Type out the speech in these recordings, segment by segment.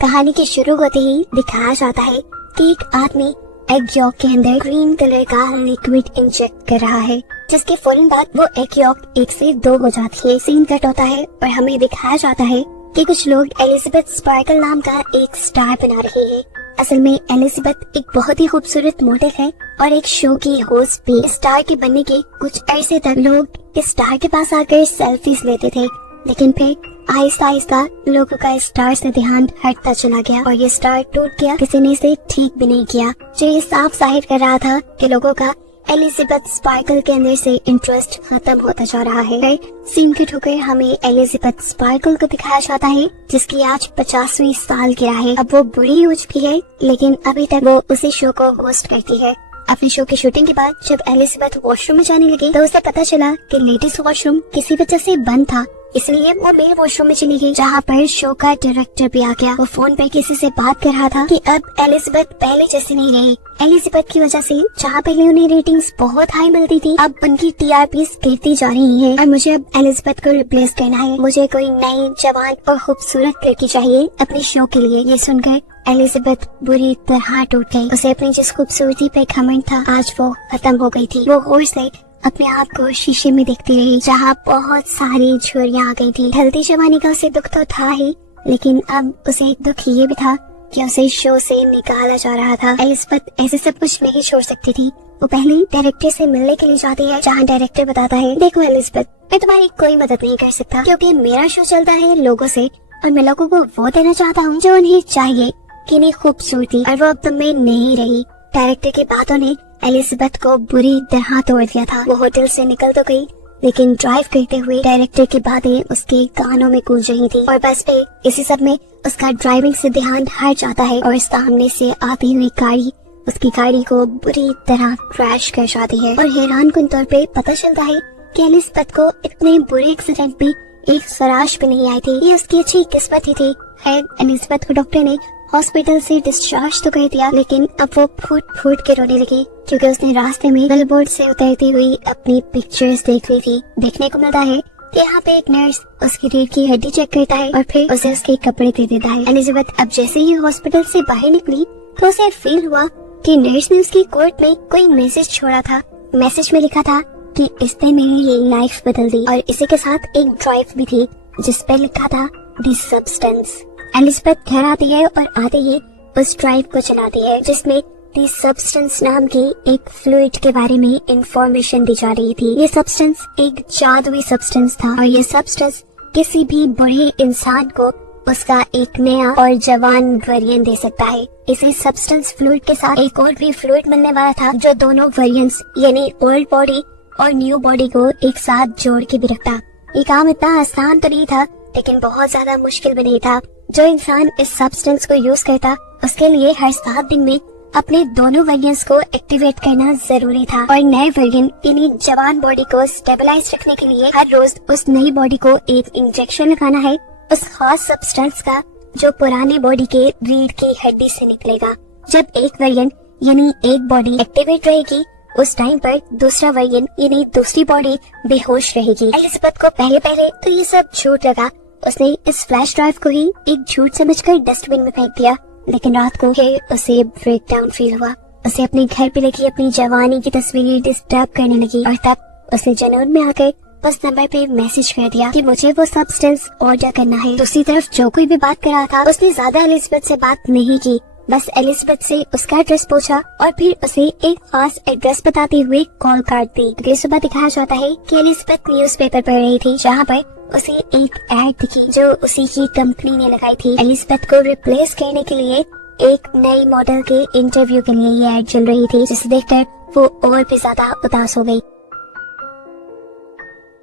कहानी के शुरू होते ही दिखाया जाता है कि एक आदमी एग यॉक के अंदर ग्रीन कलर का लिक्विड इंजेक्ट कर रहा है, जिसके फौरन बाद वो एग यॉक 1 से 2 हो जाती है। सीन कट होता है और हमें दिखाया जाता है कि कुछ लोग एलिजाबेथ स्पार्कल नाम का एक स्टार बना रहे हैं। असल में एलिजाबेथ एक बहुत ही खूबसूरत मॉडल है और एक शो की होस्ट भी। स्टार के बनने के कुछ अरसे तक लोग इस स्टार के पास आकर सेल्फीज लेते थे, लेकिन फिर आहिस्ता आहिस्ता लोगों का स्टार से ध्यान हटता चला गया और ये स्टार टूट गया। किसी ने इसे ठीक भी नहीं किया, जो ये साफ जाहिर कर रहा था कि लोगों का एलिजाबेथ स्पार्कल के अंदर से इंटरेस्ट खत्म होता जा रहा है। सीन कट होकर हमें एलिजाबेथ स्पार्कल को दिखाया जाता है, जिसकी आज 50वीं सालगिरह है। अब वो बुरी हो चुकी है, लेकिन अभी तक वो उसी शो को होस्ट करती है। अपने शो की शूटिंग के बाद जब एलिजाबेथ वॉशरूम में जाने लगी तो उसे पता चला कि लेडीज वॉशरूम किसी वजह से बंद था, इसलिए वो मेल वॉशरूम में चली गई, जहाँ पर शो का डायरेक्टर भी आ गया। वो फोन पे किसी से बात कर रहा था कि अब एलिजाबेथ पहले जैसी नहीं रही। एलिजाबेथ की वजह से जहाँ पहले उन्हें रेटिंग्स बहुत हाई मिलती थी, अब उनकी टीआरपीज गिरती जा रही है और मुझे अब एलिजाबेथ को रिप्लेस करना है। मुझे कोई नई जवान और खूबसूरत लड़की चाहिए अपने शो के लिए। ये सुनकर एलिजाबेथ बुरी तरह टूट गई। उसे अपनी जिस खूबसूरती पे घमंड था, आज वो खत्म हो गई थी। वो होश से अपने आप को शीशे में देखती रही, जहाँ बहुत सारी झुर्रियां आ गई थी। ढलती जवानी का उसे दुख तो था ही, लेकिन अब उसे एक दुख ये भी था कि उसे शो से निकाला जा रहा था। एलिजाबेथ ऐसे सब कुछ नहीं छोड़ सकती थी। वो पहले डायरेक्टर से मिलने के लिए जाती है, जहाँ डायरेक्टर बताता है, देखो एलिजाबेथ, मैं तुम्हारी कोई मदद नहीं कर सकता, क्योंकि मेरा शो चलता है लोगों से और मैं लोगों को वो देना चाहता हूँ जो उन्हें चाहिए, कि नहीं खूबसूरती, और वो अब तुम में नहीं रही। डायरेक्टर की बातों ने एलिजाबेथ को बुरी तरह तोड़ दिया था। वो होटल से निकल तो गई, लेकिन ड्राइव करते हुए डायरेक्टर की बातें उसके कानों में गूंज रही थी और बस पे इसी सब में उसका ड्राइविंग से ध्यान हट जाता है और सामने से आती हुई गाड़ी उसकी गाड़ी को बुरी तरह क्रैश कर जाती है। और हैरानकुन तौर पे पता चलता है कि एलिजाबेथ को इतने बुरे एक्सीडेंट में एक खराश भी नहीं आई थी। ये उसकी अच्छी किस्मत ही थी। खैर, एलिजाबेथ को डॉक्टर ने हॉस्पिटल से डिस्चार्ज तो कर दिया, लेकिन अब वो फूट फूट के रोने लगी, क्योंकि उसने रास्ते में बिलबोर्ड से उतरती हुई अपनी पिक्चर्स देख ली थी। देखने को मिलता है कि यहाँ पे एक नर्स उसकी रीढ़ की हड्डी चेक करता है और फिर उसे उसके कपड़े दे देता है। एलिजाबेथ अब जैसे ही हॉस्पिटल से बाहर निकली तो उसे फील हुआ कि नर्स ने उसकी कोट में कोई मैसेज छोड़ा था। मैसेज में लिखा था कि इसने मेरी लाइफ बदल दी, और इसी के साथ एक ड्राइव भी थी जिस पे लिखा था द सब्सटेंस। एलिजाबेथ घर आती है और आते ही उस ड्राइव को चलाती है, जिसमें द सब्सटेंस नाम की एक फ्लूइड के बारे में इंफॉर्मेशन दी जा रही थी। ये सब्सटेंस एक जादुई सब्सटेंस था और ये सब्सटेंस किसी भी बुरे इंसान को उसका एक नया और जवान वेरिएंट दे सकता है। इसी सब्सटेंस फ्लूइड के साथ एक और भी फ्लूइड मिलने वाला था, जो दोनों वेरिएंट्स यानी ओल्ड बॉडी और न्यू बॉडी को एक साथ जोड़ के भी रखता। ये काम इतना आसान तो नहीं था, लेकिन बहुत ज्यादा मुश्किल भी नहीं था। जो इंसान इस सब्सटेंस को यूज करता, उसके लिए हर 7 दिन में अपने दोनों वेरिएंट्स को एक्टिवेट करना जरूरी था और नए वेरिएंट यानी जवान बॉडी को स्टेबलाइज रखने के लिए हर रोज उस नई बॉडी को एक इंजेक्शन लगाना है उस खास सब्सटेंस का, जो पुराने बॉडी के रीढ़ की हड्डी से निकलेगा। जब एक वेरिएंट यानी एक बॉडी एक्टिवेट रहेगी, उस टाइम पर दूसरा वेरिएंट यानी दूसरी बॉडी बेहोश रहेगी। एलिजाबेथ को पहले पहले तो ये सब झूठ लगा। उसने इस फ्लैश ड्राइव को ही एक झूठ समझकर डस्टबिन में फेंक दिया, लेकिन रात को फिर उसे ब्रेक डाउन फील हुआ। उसे अपने घर पे लगी अपनी जवानी की तस्वीरें डिस्टर्ब करने लगी और तब उसने जुनून में आकर उस नंबर पे मैसेज कर दिया कि मुझे वो सब्सटेंस ऑर्डर करना है। दूसरी तरफ जो कोई भी बात कर रहा था, उसने ज्यादा एलिजाबेथ से बात नहीं की, बस एलिजाबेथ से उसका एड्रेस पूछा और फिर उसे एक खास एड्रेस बताते हुए कॉल काट दी। अगली सुबह दिखाया जाता है कि एलिजाबेथ न्यूज़पेपर पढ़ रही थी, जहाँ पर उसे एक एड दिखी जो उसी की कंपनी ने लगाई थी। एलिजाबेथ को रिप्लेस करने के लिए एक नई मॉडल के इंटरव्यू के लिए ये एड चल रही थी, जिसे देखकर वो और भी ज्यादा उदास हो गई।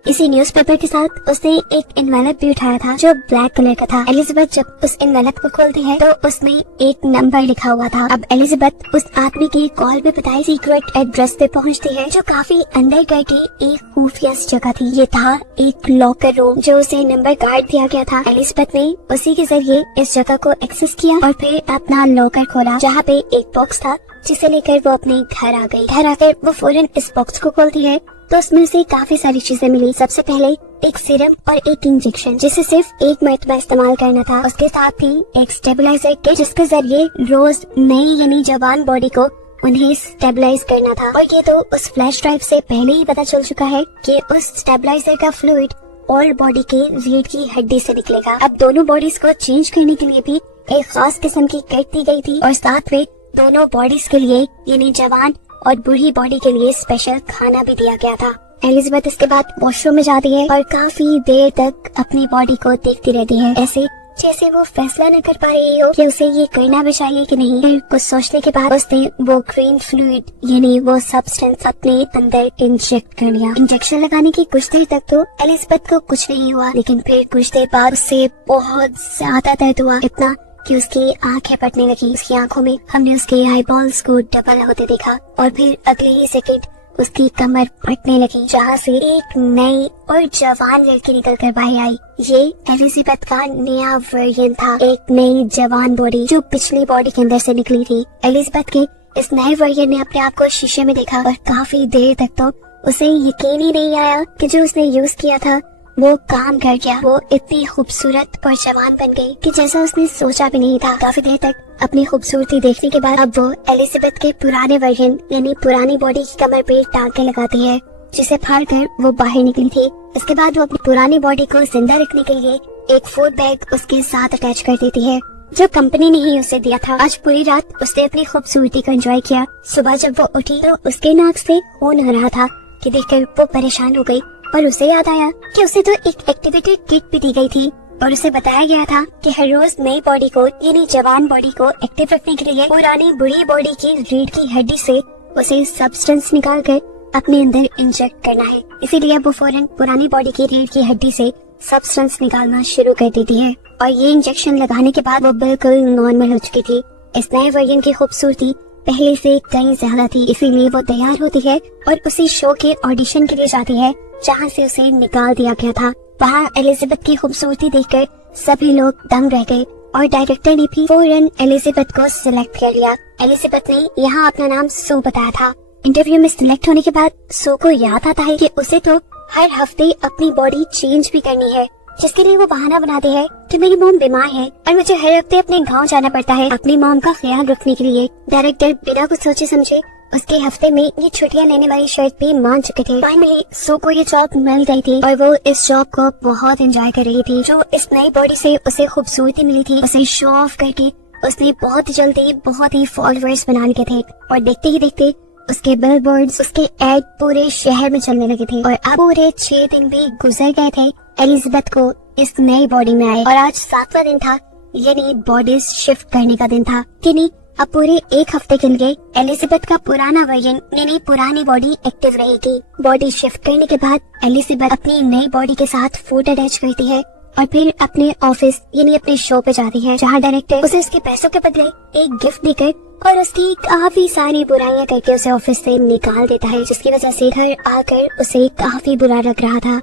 इसी न्यूज़पेपर के साथ उसने एक एनवेलप भी उठाया था जो ब्लैक कलर का था। एलिजाबेथ जब उस एनवेलप को खोलती है तो उसमें एक नंबर लिखा हुआ था। अब एलिजाबेथ उस आदमी की कॉल पे बताई सीक्रेट एड्रेस पे पहुंचती है, जो काफी अंदर करके एक खुफिया जगह थी। ये था एक लॉकर रूम जो उसे नंबर कार्ड दिया गया था। एलिजाबेथ ने उसी के जरिए इस जगह को एक्सेस किया और फिर अपना लॉकर खोला, जहाँ पे एक बॉक्स था जिसे लेकर वो अपने घर आ गई। घर आकर वो फौरन इस बॉक्स को खोलती है तो उसमें उसे काफी सारी चीजें मिली। सबसे पहले एक सीरम और एक इंजेक्शन जिसे सिर्फ एक मरतबा इस्तेमाल करना था। उसके साथ ही एक स्टेबलाइजर किट जिसके जरिए रोज नई यानी जवान बॉडी को उन्हें स्टेबलाइज करना था। और ये तो उस फ्लैश ड्राइव से पहले ही पता चल चुका है कि उस स्टेबलाइजर का फ्लूइड और बॉडी के रीढ़ की हड्डी से निकलेगा। अब दोनों बॉडीज को चेंज करने के लिए भी एक खास किस्म की किट दी गई थी और साथ में दोनों बॉडीज के लिए यानी जवान और बूढ़ी बॉडी के लिए स्पेशल खाना भी दिया गया था। एलिजाबेथ इसके बाद वॉशरूम में जाती है और काफी देर तक अपनी बॉडी को देखती रहती है, ऐसे जैसे वो फैसला न कर पा रही हो कि उसे ये करना भी चाहिए कि नहीं। फिर कुछ सोचने के बाद उसने वो ग्रीन फ्लूइड यानी वो सब्सटेंस अपने अंदर इंजेक्ट कर लिया। इंजेक्शन लगाने की कुछ देर तक तो एलिजाबेथ को कुछ नहीं हुआ, लेकिन फिर कुछ देर बाद उससे बहुत ज्यादा दर्द हुआ, इतना कि उसकी आंखें फटने लगी। उसकी आंखों में हमने उसके आई बॉल्स को डबल होते देखा और फिर अगले ही सेकंड उसकी कमर फटने लगी, जहाँ से एक नई और जवान लड़की निकल कर बाहर आई। ये एलिजाबेथ का नया वर्जन था, एक नई जवान बॉडी जो पिछली बॉडी के अंदर से निकली थी। एलिजाबेथ के इस नए वर्जन ने अपने आप को शीशे में देखा और काफी देर तक तो उसे यकीन ही नहीं आया कि जो उसने यूज किया था वो काम कर गया। वो इतनी खूबसूरत और जवान बन गई कि जैसा उसने सोचा भी नहीं था। काफी देर तक अपनी खूबसूरती देखने के बाद अब वो एलिजाबेथ के पुराने वर्जन यानी पुरानी बॉडी की कमर पे टांके लगाती है, जिसे फाड़ कर वो बाहर निकली थी। इसके बाद वो अपनी पुरानी बॉडी को जिंदा रखने के लिए एक फूड बैग उसके साथ अटैच कर देती है, जो कंपनी ने ही उसे दिया था। आज पूरी रात उसने अपनी खूबसूरती को एंजॉय किया। सुबह जब वो उठी तो उसके नाक से खून आ रहा था कि देखकर वो परेशान हो गई और उसे याद आया कि उसे तो एक एक्टिवेटेड किट भी दी गई थी और उसे बताया गया था कि हर रोज नई बॉडी को यानी जवान बॉडी को एक्टिव रखने के लिए पुरानी बुढ़ी बॉडी की रीढ़ की हड्डी से उसे सब्सटेंस निकाल कर अपने अंदर इंजेक्ट करना है। इसीलिए वो फौरन पुरानी बॉडी की रीढ़ की हड्डी से सब्सटेंस निकालना शुरू कर देती है और ये इंजेक्शन लगाने के बाद वो बिल्कुल नॉर्मल हो चुकी थी। इस नए वर्जन की खूबसूरती पहले से कहीं ज्यादा थी, इसीलिए वो तैयार होती है और उसी शो के ऑडिशन के लिए जाती है जहाँ से उसे निकाल दिया गया था। वहाँ एलिजाबेथ की खूबसूरती देखकर सभी लोग दंग रह गए और डायरेक्टर ने भी फौरन एलिजाबेथ को सिलेक्ट कर लिया। एलिजाबेथ ने यहाँ अपना नाम सू बताया था। इंटरव्यू में सिलेक्ट होने के बाद सू को याद आता है कि उसे तो हर हफ्ते अपनी बॉडी चेंज भी करनी है, जिसके लिए वो बहाना बनाते हैं कि मेरी मॉम बीमार है और मुझे हर हफ्ते अपने गांव जाना पड़ता है अपनी मॉम का ख्याल रखने के लिए। डायरेक्टर बिना कुछ सोचे समझे उसके हफ्ते में ये छुट्टियां लेने वाली शर्त भी मान चुके थे। फाइनली सू को ये जॉब मिल गई थी और वो इस जॉब को बहुत एंजॉय कर रही थी। जो इस नई बॉडी से उसे खूबसूरती मिली थी, उसे शो ऑफ करके उसने बहुत जल्दी बहुत ही फॉलोअर्स बना लिए थे और देखते ही देखते उसके बिलबोर्ड्स, उसके एड पूरे शहर में चलने लगे थे। और अब पूरे 6 दिन भी गुजर गए थे एलिजाबेथ को इस नई बॉडी में आए और आज 7वां दिन था, यानी बॉडीज शिफ्ट करने का दिन था। कि नहीं, अब पूरे 1 हफ्ते के लिए एलिजाबेथ का पुराना वर्जन यानी पुरानी बॉडी एक्टिव रहेगी। बॉडी शिफ्ट करने के बाद एलिजाबेथ अपनी नई बॉडी के साथ फूड अटैच करती है और फिर अपने ऑफिस यानी अपने शो पे जाती है, जहाँ डायरेक्टर उसे उसके पैसों के बदले एक गिफ्ट देकर और उसकी काफी सारी बुराइयां करके उसे ऑफिस से निकाल देता है, जिसकी वजह से घर आकर उसे काफी बुरा लग रहा था।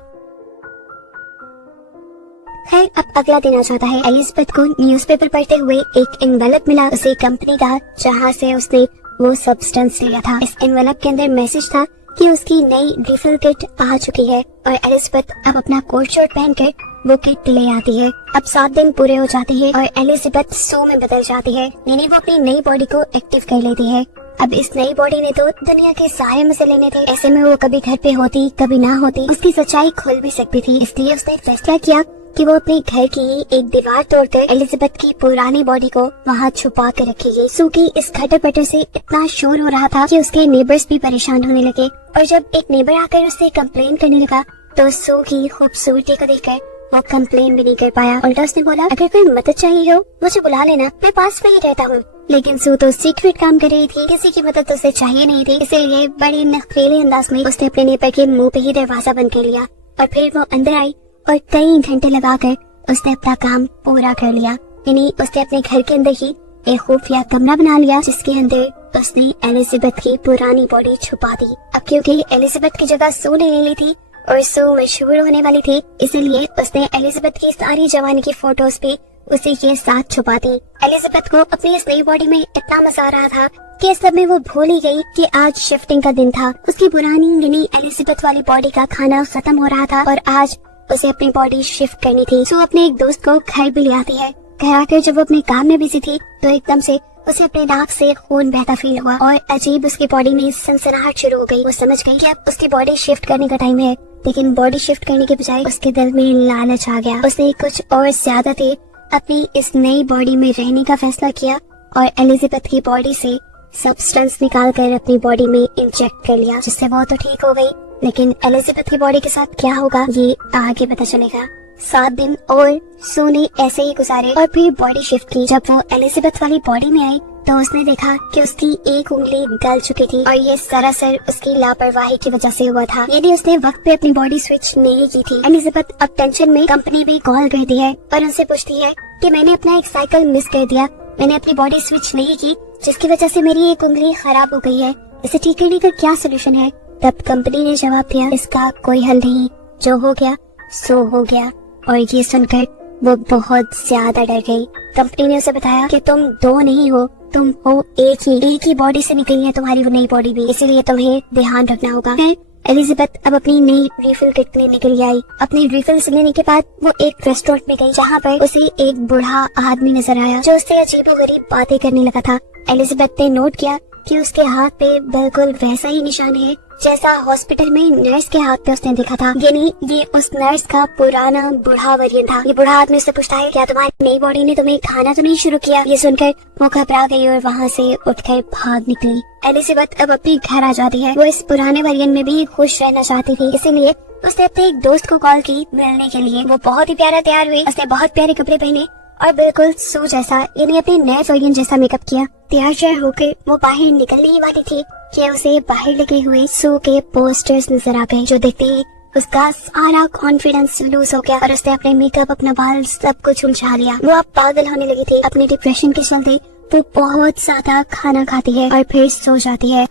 खैर, अब अगला दिन आ जाता है। एलिजाबेथ को न्यूज़पेपर पढ़ते हुए एक एनवेलप मिला उसे कंपनी का, जहाँ से उसने वो सब्सटेंस लिया था। इस एनवेलप के अंदर मैसेज था कि उसकी नई रिफिल किट आ चुकी है और एलिजाबेथ अब अपना कोट शर्ट पहनकर वो किट ले आती है। अब 7 दिन पूरे हो जाते हैं और एलिजाबेथ सू में बदल जाती है, यानी वो अपनी नई बॉडी को एक्टिव कर लेती है। अब इस नई बॉडी ने तो दुनिया के सारे मजे लेने थे, ऐसे में वो कभी घर पे होती कभी ना होती, उसकी सच्चाई खुल भी सकती थी। इसलिए उसने फैसला किया कि वो अपने घर की एक दीवार तोड़कर एलिजाबेथ की पुरानी बॉडी को वहाँ छुपा कर रखेगी। सू की इस खटर पटर से इतना शोर हो रहा था कि उसके नेबर्स भी परेशान होने लगे और जब एक नेबर आकर उससे कंप्लेन करने लगा तो सू की खूबसूरती को देखकर वो कंप्लेन भी नहीं कर पाया। उल्टा उसने बोला, अगर कोई मदद चाहिए हो मुझे बुला लेना, मैं पास में ही रहता हूँ। लेकिन सू तो सीक्रेट काम कर रही थी, किसी की मदद उसे चाहिए नहीं थी, इसीलिए बड़ी नखरेले अंदाज में उसने अपने नेबर के मुंह पे ही दरवाजा बंद कर लिया और फिर वो अंदर आई और कई घंटे लगाकर उसने अपना काम पूरा कर लिया। यानी उसने अपने घर के अंदर ही एक खुफिया कमरा बना लिया, जिसके अंदर उसने एलिजाबेथ की पुरानी बॉडी छुपा दी। अब क्योंकि एलिजाबेथ की जगह सू ने ले ली थी और सू मशहूर होने वाली थी, इसीलिए उसने एलिजाबेथ की सारी जवानी की फोटोज भी उसी के साथ छुपा दी। एलिजाबेथ को अपनी इस नई बॉडी में इतना मजा आ रहा था कि इस सब में वो भूल ही गई कि आज शिफ्टिंग का दिन था। उसकी पुरानी यानी एलिजाबेथ वाली बॉडी का खाना खत्म हो रहा था और आज उसे अपनी बॉडी शिफ्ट करनी थी। सो अपने एक दोस्त को घर भी ले आती है। घर आकर जब वो अपने काम में बिजी थी तो एकदम से उसे अपने नाक से खून बहता फील हुआ और अजीब उसकी बॉडी में सनसनाहट शुरू हो गई। वो समझ गई कि अब उसकी बॉडी शिफ्ट करने का टाइम है, लेकिन बॉडी शिफ्ट करने के बजाय उसके दिल में लालच आ गया। उसने कुछ और ज्यादा देर अपनी इस नई बॉडी में रहने का फैसला किया और एलिजाबेथ की बॉडी से सब्सटेंस निकाल कर अपनी बॉडी में इंजेक्ट कर लिया, जिससे वो तो ठीक हो गई। लेकिन एलिजाबेथ की बॉडी के साथ क्या होगा ये आगे पता चलेगा। 7 दिन और सू ने ऐसे ही गुजारे और फिर बॉडी शिफ्ट की। जब वो एलिजाबेथ वाली बॉडी में आई तो उसने देखा कि उसकी एक उंगली गल चुकी थी और ये सरासर उसकी लापरवाही की वजह से हुआ था। यदि उसने वक्त पे अपनी बॉडी स्विच नहीं की थी। एलिजाबेथ अब टेंशन में कंपनी भी कॉल करती है और उनसे पूछती है कि मैंने अपना एक साइकिल मिस कर दिया, मैंने अपनी बॉडी स्विच नहीं की जिसकी वजह से मेरी एक उंगली खराब हो गई है, इसे ठीक करने का क्या सोल्यूशन है। तब कंपनी ने जवाब दिया, इसका कोई हल नहीं, जो हो गया सो हो गया। और ये सुनकर वो बहुत ज्यादा डर गई। कंपनी ने उसे बताया कि तुम 2 नहीं हो, तुम हो एक ही बॉडी से निकली है तुम्हारी वो नई बॉडी भी, इसीलिए तुम्हें ध्यान रखना होगा। एलिजाबेथ अब अपनी नई रिफिल किट लेने के लिए आई। अपनी रिफिल लेने के बाद वो एक रेस्टोरेंट में गई जहाँ पर उसे एक बूढ़ा आदमी नजर आया जो उससे अजीबोगरीब बातें करने लगा था। एलिजाबेथ ने नोट किया कि उसके हाथ पे बिल्कुल वैसा ही निशान है जैसा हॉस्पिटल में नर्स के हाथ पे उसने देखा था, यानी ये उस नर्स का पुराना बूढ़ा वर्जन था। ये बूढ़ा आदमी उससे पूछता है, क्या तुम्हारी नई बॉडी ने तुम्हें खाना तो नहीं शुरू किया? ये सुनकर वो घबरा गई और वहाँ से उठकर भाग निकली। एलिजाबेथ अब अपने घर आ जाती है। वो इस पुराने वर्जन में भी खुश रहना चाहती थी, इसीलिए उसने अपने एक दोस्त को कॉल की मिलने के लिए। वो बहुत ही प्यारा तैयार हुई, उसने बहुत प्यारे कपड़े पहने और बिल्कुल सू जैसा यानी अपने नए वर्जन जैसा मेकअप किया। तैयार श्यार होकर वो बाहर निकलने ही वाली थी कि उसे बाहर लगे हुए सू के पोस्टर्स नजर आ गए, जो देखते ही उसका सारा कॉन्फिडेंस लूज हो गया और उसने अपने मेकअप, अपना बाल सब कुछ उलझा लिया। वो अब पागल होने लगी थी। अपने डिप्रेशन के चलते वो बहुत ज्यादा खाना खाती है और फिर सो जाती है।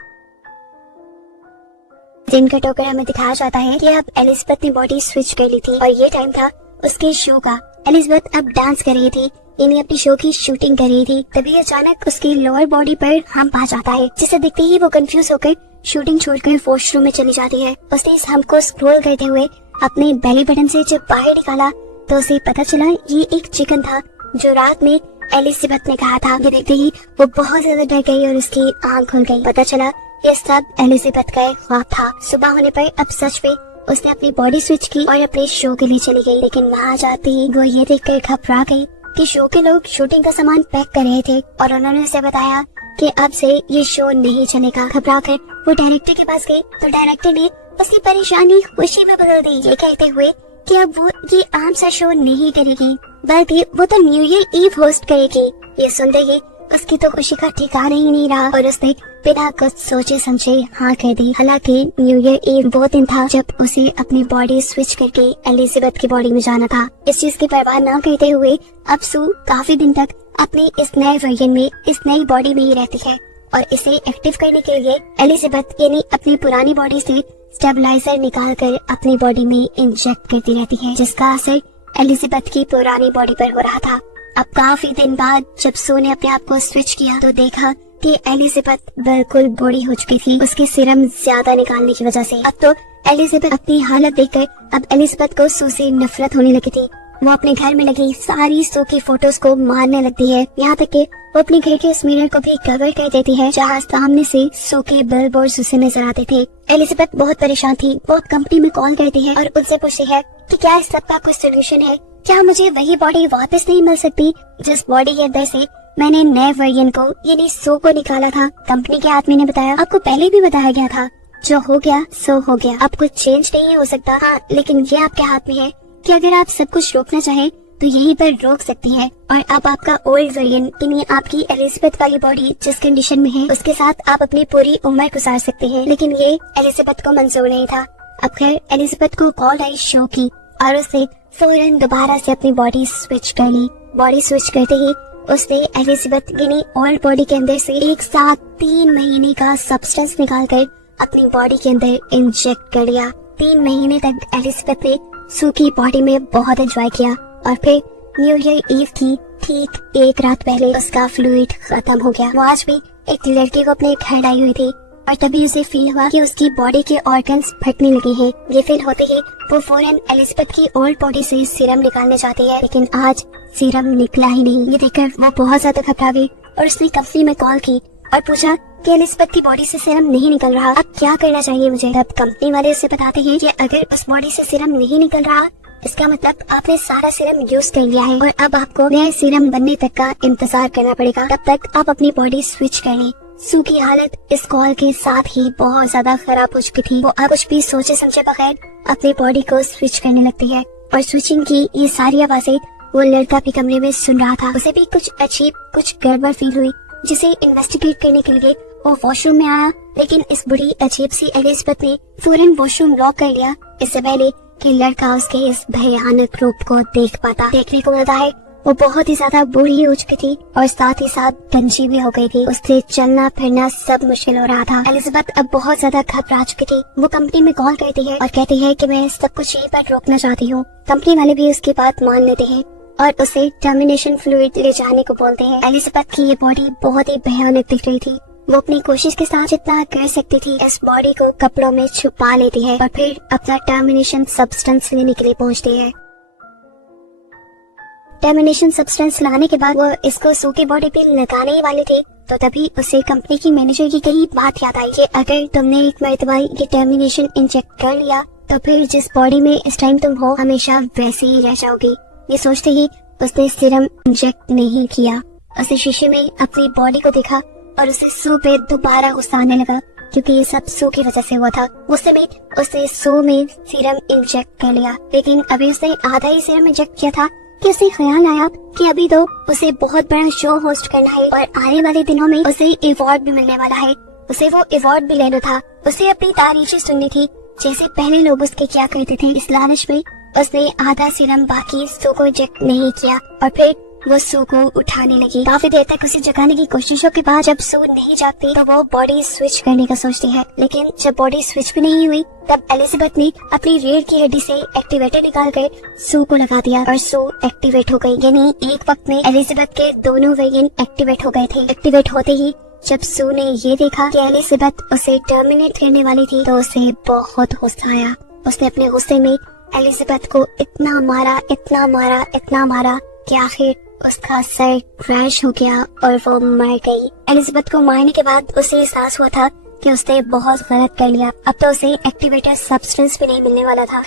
दिन का टोकर हमें दिखाया जाता है कि अब एलिजाबेथ ने बॉडी स्विच कर ली थी और ये टाइम था उसके शो का। एलिजाबेथ अब डांस कर रही थी, यानी अपनी शो की शूटिंग कर रही थी। तभी अचानक उसकी लोअर बॉडी पर हम्प आ जाता है, जिसे देखते ही वो कंफ्यूज होकर शूटिंग छोड़कर वॉशरूम में चली जाती है। उसने इस हम्प को स्क्रॉल करते हुए अपने बेली बटन से जब बाहर निकाला तो उसे पता चला ये एक चिकन था जो रात में एलिजाबेथ ने कहा था। ये देखते ही वो बहुत ज्यादा डर गई और उसकी आंख खुल गई। पता चला ये सब एलिजाबेथ का एक ख्वाब था। सुबह होने पर अब सच में उसने अपनी बॉडी स्विच की और अपने शो के लिए चली गई। लेकिन वहाँ जाते ही वो ये देखकर घबरा गई कि शो के लोग शूटिंग का सामान पैक कर रहे थे और उन्होंने उसे बताया कि अब से ये शो नहीं चलेगा। घबरा कर वो डायरेक्टर के पास गई तो डायरेक्टर ने उसकी परेशानी खुशी में बदल दी, ये कहते हुए कि अब वो ये आम सा शो नहीं करेगी बल्कि वो तो न्यू ईयर ईव होस्ट करेगी। ये सुनते ही उसकी तो खुशी का ठिकाना ही नहीं रहा और उसने बिना कुछ सोचे समझे हाँ कह दी। हालांकि न्यू ईयर ईव वो दिन था जब उसे अपनी बॉडी स्विच करके एलिजाबेथ की बॉडी में जाना था। इस चीज की परवाह न करते हुए अब सू काफी दिन तक अपने इस नए वर्जन में, इस नई बॉडी में ही रहती है और इसे एक्टिव करने के लिए एलिजाबेथ यानी अपनी पुरानी बॉडी से स्टेबलाइजर निकाल कर अपनी बॉडी में इंजेक्ट करती रहती है, जिसका असर एलिजाबेथ की पुरानी बॉडी पर हो रहा था। अब काफी दिन बाद जब सू ने अपने आप को स्विच किया तो देखा कि एलिजाबेथ बिल्कुल बूढ़ी हो चुकी थी, उसके सीरम ज्यादा निकालने की वजह से। अब तो एलिजाबेथ अपनी हालत देखकर अब एलिजाबेथ को सू से नफरत होने लगी थी। वो अपने घर में लगी सारी सू की फोटोज को मारने लगती है, यहाँ तक कि वो अपने घर के उस मिरर को भी कवर कर देती है जहाँ सामने से सू के बिलबोर्ड्स उसे नजर आते थे। एलिजाबेथ बहुत परेशान थी, वो कंपनी में कॉल करती है और उनसे पूछती है कि क्या इस सब का कोई सोल्यूशन है, क्या मुझे वही बॉडी वापस नहीं मिल सकती जिस बॉडी के अंदर से मैंने नए वर्जन को यानी सो को निकाला था। कंपनी के आदमी ने बताया, आपको पहले भी बताया गया था, जो हो गया सो हो गया, अब कुछ चेंज नहीं हो सकता। हाँ, लेकिन ये आपके हाथ में है कि अगर आप सब कुछ रोकना चाहें तो यहीं पर रोक सकती है और अब आपका ओल्ड वर्जन यानी आपकी एलिजाबेथ वाली बॉडी जिस कंडीशन में है उसके साथ आप अपनी पूरी उम्र गुजार सकते हैं। लेकिन ये एलिजाबेथ को मंजूर नहीं था। अब खैर एलिजाबेथ को कॉल आई शो की और उसने फौरन दोबारा से अपनी बॉडी स्विच कर ली। बॉडी स्विच करते ही उसने एलिजाबेथ यानी ओल्ड बॉडी के अंदर से एक साथ 3 महीने का सब्सटेंस निकालकर अपनी बॉडी के अंदर इंजेक्ट कर लिया। 3 महीने तक एलिजाबेथ ने सू की बॉडी में बहुत एंजॉय किया और फिर न्यू ईयर ईव की ठीक एक रात पहले उसका फ्लूइड खत्म हो गया। वो आज भी एक लड़के को अपने घर लाई हुई थी और तभी उसे फील हुआ कि उसकी बॉडी के ऑर्गन्स फटने लगे हैं। ये फील होते ही वो फौरन एलिजाबेथ की ओल्ड बॉडी से सीरम निकालने जाती है, लेकिन आज सीरम निकला ही नहीं। ये देखकर वो बहुत ज्यादा घबरा गई और उसने कंपनी में कॉल की और पूछा कि एलिजाबेथ की बॉडी से सीरम नहीं निकल रहा, अब क्या करना चाहिए मुझे। तब कंपनी वाले उसे बताते हैं कि अगर उस बॉडी से सीरम नहीं निकल रहा, इसका मतलब आपने सारा सीरम यूज कर लिया है और अब आपको नया सीरम बनने तक का इंतजार करना पड़ेगा। तब तक आप अपनी बॉडी स्विच कर लें। सू की हालत इस कॉल के साथ ही बहुत ज्यादा खराब हो चुकी थी। वो अब कुछ भी सोचे समझे बगैर अपनी बॉडी को स्विच करने लगती है और स्विचिंग की ये सारी आवाजें वो लड़का भी कमरे में सुन रहा था। उसे भी कुछ अजीब, कुछ गड़बड़ फील हुई, जिसे इन्वेस्टिगेट करने के लिए वो वॉशरूम में आया, लेकिन इस बुरी अजीब सी एलिजाबेथ ने फौरन वॉशरूम लॉक कर लिया, इससे पहले कि लड़का उसके इस भयानक रूप को देख पाता। देखने को मिलता है वो बहुत ही ज्यादा बूढ़ी हो चुकी थी और साथ ही साथ गंजी भी हो गई थी। उससे चलना फिरना सब मुश्किल हो रहा था। एलिजाबेथ अब बहुत ज्यादा घबरा चुकी थी। वो कंपनी में कॉल करती है और कहती है कि मैं सब कुछ यहीं पर रोकना चाहती हूँ। कंपनी वाले भी उसकी बात मान लेते हैं और उसे टर्मिनेशन फ्लूइड ले जाने को बोलते हैं। एलिजाबेथ की ये बॉडी बहुत ही भयानक दिख रही थी। वो अपनी कोशिश के साथ जितना कर सकती थी इस बॉडी को कपड़ों में छुपा लेती है और फिर अपना टर्मिनेशन सब्सटेंस लेने के लिए पहुंचती है। टर्मिनेशन सब्सटेंस लाने के बाद वो इसको सू की बॉडी पे लगाने ही वाले थे, तो तभी उसे कंपनी की मैनेजर की कही बात याद आई कि अगर तुमने एक मरतबा ये टर्मिनेशन इंजेक्ट कर लिया तो फिर जिस बॉडी में इस टाइम तुम हो हमेशा वैसे ही रह जाओगी। ये सोचते ही उसने सीरम इंजेक्ट नहीं किया। उसे शीशे में अपनी बॉडी को देखा और उसे सू पे दोबारा गुस्सा आने लगा, क्योंकि ये सब सू की वजह से हुआ था। उस समय उसने सू में सीरम इंजेक्ट कर लिया, लेकिन अभी उसने आधा ही सीरम इंजेक्ट किया था कि उसे ख्याल आया कि अभी तो उसे बहुत बड़ा शो होस्ट करना है और आने वाले दिनों में उसे अवार्ड भी मिलने वाला है। उसे वो अवार्ड भी लेना था। उसे अपनी तारीफें सुननी थी जैसे पहले लोग उसके क्या करते थे। इस लालच में उसने आधा सीरम बाकी सू को इंजेक्ट नहीं किया और फिर वो सू को उठाने लगी। काफी देर तक उसे जगाने की कोशिशों के बाद जब सू नहीं जागती तो वो बॉडी स्विच करने का सोचती है, लेकिन जब बॉडी स्विच भी नहीं हुई तब एलिजाबेथ ने अपनी रीढ़ की हड्डी से एक्टिवेटर निकालकर सू को लगा दिया और सू एक्टिवेट हो गई। यानी एक वक्त में एलिजाबेथ के दोनों वेगन एक्टिवेट हो गए थे। एक्टिवेट होते ही जब सू ने ये देखा कि एलिजाबेथ उसे टर्मिनेट करने वाली थी तो उसे बहुत गुस्सा आया। उसने अपने गुस्से में एलिजाबेथ को इतना मारा, इतना मारा, इतना मारा कि आखिर उसका सर क्रैश हो गया और वो मर गई। एलिजाबेथ को मारने के बाद उसे एहसास हुआ था कि उसने बहुत गलत कर लिया। अब तो उसे एक्टिवेटर सब्सटेंस भी नहीं मिलने वाला था।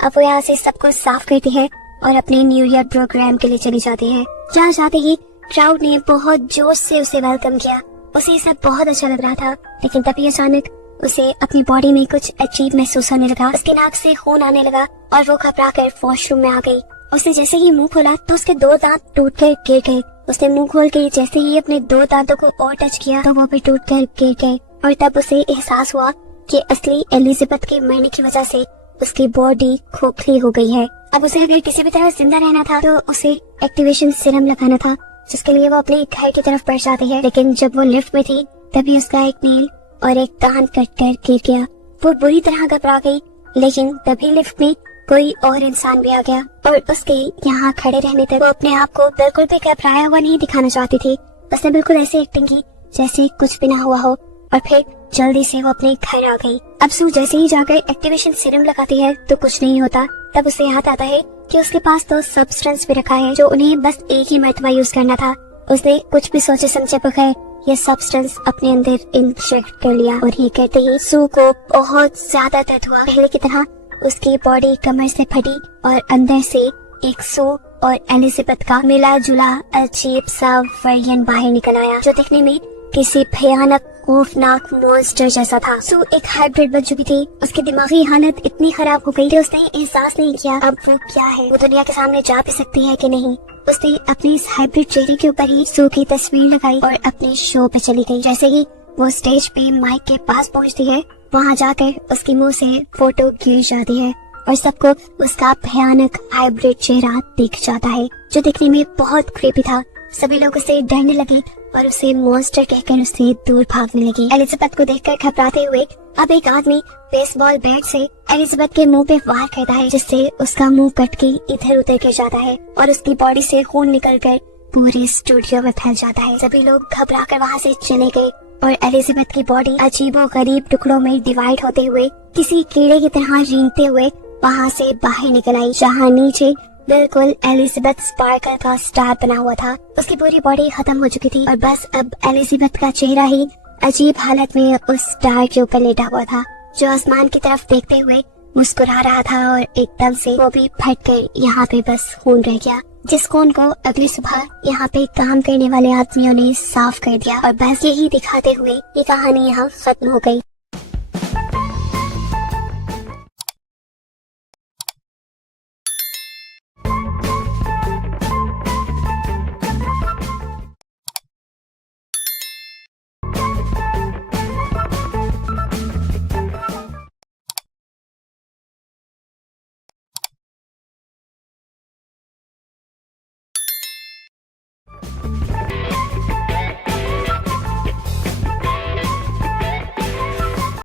अब वो यहाँ से सब कुछ साफ करती है और अपने न्यू ईयर प्रोग्राम के लिए चली जाती है। जहाँ जाते ही क्राउड ने बहुत जोश से उसे वेलकम किया। उसे सब बहुत अच्छा लग रहा था, लेकिन तभी अचानक उसे अपनी बॉडी में कुछ अजीब महसूस होने लगा। उसके नाक से खून आने लगा और वो घबरा कर वॉशरूम में आ गई। उसने जैसे ही मुंह खोला तो उसके 2 दांत टूट कर गिर गए। उसने मुंह खोल के जैसे ही अपने 2 दांतों को और टच किया तो वो भी टूट कर गिर गए और तब उसे एहसास हुआ कि असली एलिजाबेथ के मरने की वजह से उसकी बॉडी खोखली हो गई है। अब उसे अगर किसी भी तरह जिंदा रहना था तो उसे एक्टिवेशन सीरम लगाना था, जिसके लिए वो अपने घर की तरफ बढ़ जाती है। लेकिन जब वो लिफ्ट में थी तभी उसका एक नील और एक दांत कटकर गिर गया। वो बुरी तरह घबरा गई, लेकिन तभी लिफ्ट में कोई और इंसान भी आ गया और उसके यहाँ खड़े रहने तक वो अपने आप को बिल्कुल भी घबराया हुआ नहीं दिखाना चाहती थी। उसने बिल्कुल ऐसे एक्टिंग की जैसे कुछ भी ना हुआ हो और फिर जल्दी से वो अपने घर आ गई। अब सू जैसे ही जाकर एक्टिवेशन सीरम लगाती है तो कुछ नहीं होता। तब उसे याद आता है कि उसके पास तो सब्सटेंस भी रखा है जो उन्हें बस एक ही मरतबा यूज करना था। उसने कुछ भी सोचे समझे बगैर ये सब्सटेंस अपने अंदर इंजेक्ट कर लिया और ये कहते ही सू को बहुत ज्यादा दर्द हुआ। पहले की तरह उसकी बॉडी कमर से फटी और अंदर से एक सू और एलिजाबेथ का मिला जुला अजीब सा वर्जन बाहर निकल आया, जो दिखने में किसी भयानक खौफनाक मॉन्स्टर जैसा था। सू एक हाइब्रिड बन चुकी थी। उसकी दिमागी हालत इतनी खराब हो गई कि उसने एहसास नहीं किया अब वो क्या है, वो दुनिया के सामने जा भी सकती है कि नहीं। उसने अपने इस हाइब्रिड चेहरे के ऊपर ही सू की तस्वीर लगाई और अपने शो पे चली गई। जैसे ही वो स्टेज पे माइक के पास पहुंचती है, वहाँ जाकर उसके मुंह से फोटो गिर जाती है और सबको उसका भयानक हाइब्रिड चेहरा दिख जाता है, जो दिखने में बहुत क्रीपी था। सभी लोग उसे डरने लगे और उसे मॉन्स्टर कहकर उससे दूर भागने लगे। एलिजाबेथ को देखकर घबराते हुए अब एक आदमी बेसबॉल बैट से एलिजाबेथ के मुंह पे वार करता है, जिससे उसका मुंह कट के इधर उधर गिर जाता है और उसकी बॉडी से खून निकलकर पूरे स्टूडियो में फैल जाता है। सभी लोग घबरा कर वहाँ से चले गए और एलिजाबेथ की बॉडी अजीबोगरीब टुकड़ों में डिवाइड होते हुए किसी कीड़े की तरह रेंगते हुए वहाँ से बाहर निकल आई, जहाँ नीचे बिल्कुल एलिजाबेथ स्पार्कल का स्टार बना हुआ था। उसकी पूरी बॉडी खत्म हो चुकी थी और बस अब एलिजाबेथ का चेहरा ही अजीब हालत में उस स्टार के ऊपर लेटा हुआ था, जो आसमान की तरफ देखते हुए मुस्कुरा रहा था। और एकदम से वो भी फट कर यहाँ पे बस खून रह गया, जिस खून को अगली सुबह यहाँ पे काम करने वाले आदमियों ने साफ कर दिया। और बस यही दिखाते हुए ये कहानी यहाँ खत्म हो गई।